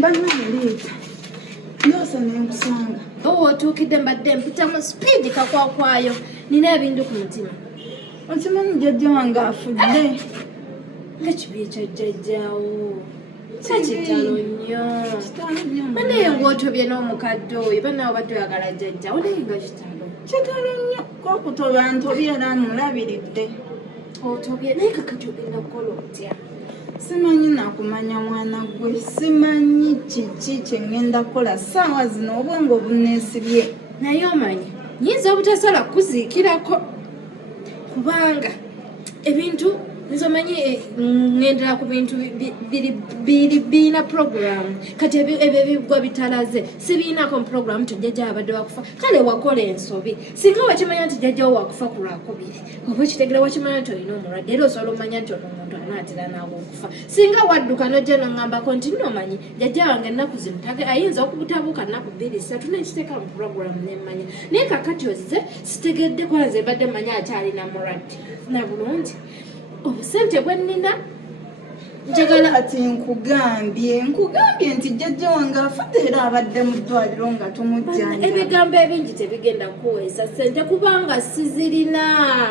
Bana Lita. Ndosa nenkusanga. Otuukidde mbadde mpita mu speed kakwakwaayo. Nina ebintu ku mutima. Okimanyi jjajja wange afudde. Nga kibi ekyajjajjaawo. Kitalo nnyo. Banaye ng'otobye n'omukadde oyo banaawe badde oyagala jjajjaawo naye nga kitalo. Kitalo nnyo k'okutoba ntobye era mulabiridde. Otobye naye kakati ogenda kukola otya? Simanyi nakumanya mwana gwe. Simanyi kiki kye ngenda kukola ssaawa zino obwongo bunneesibye. Naye omanyi nyinza obutasala kuziikirako kubanga ebintu nzomanyi ngendera ku bintu birina programu kati ebyo bigwa bitalaze sibiinako programu tujjajja abadde wakufa kale wakola ensobi singa wakimanya nti jjajjawo wakufa ku lwakubiri oba ekitegera wakimanya nti olina omulwadde era osobola omanya nti ono omuntu anaatera naawe okufa singa wadduka nojja noŋŋambako nti nnomanyi jjajja wange ennaku zino ayinza okubutabuuka nnaku 2-3 nekiteeka mu programu nemmanya naye kakati ozze sitegedde kwanze mbadde manya akyalina mulwadde na bulungi obusente bwe nnina njagala ati nkugambye nti jjajja wange afudde era abadde mu ddwaliro nga tumujjanja. Ebigambo ebingi tebigenda kuweesa ssente kubanga sizirina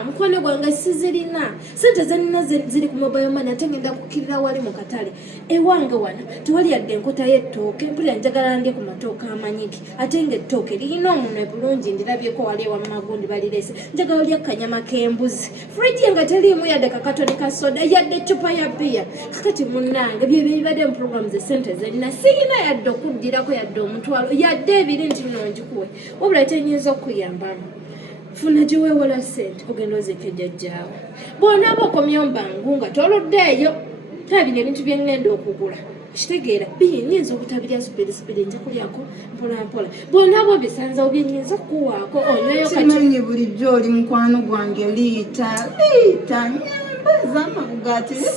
mukwano gwange sizirina ssente zenina ziri ku mobile money ate ngenda kukkirira wali mu katale ewange wano tewali yadde enkota y'ettooke mpulira njagala ndye ku matooke amanyike ate ng'ettooke lirina omunwe bulungi ndirabyeko wali ewa magundi balireese njagala olya kanyama k'embuzi fridge nga teriimu yadde kakatoni ka soda yadde eccupa ya bbiya kakati munnange byebyo bibadde mu programu z'essente zenina sirina yadde okuddirako yadde omutwalo yadde ebiri nti bino ngikuwe wabula tenyinza okuyambamu funa giweewola ssente ogenda oziike jjajjaawo bw'onaaba okomyewo mbangu nga toluddeeyo tabina ebintu bye ŋŋenda okugula kitegeera binyinza obutabirya superi nja kulyako mpolampola bw'onaaba obisanzawo byenyinza okuwaako onyweyo kati simanyi bulijjo oli mukwano gwange liita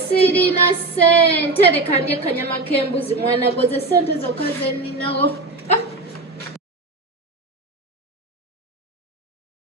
sirina ssente leka ndye kanyama k'embuzi mwana goze ssente zokka zeninawo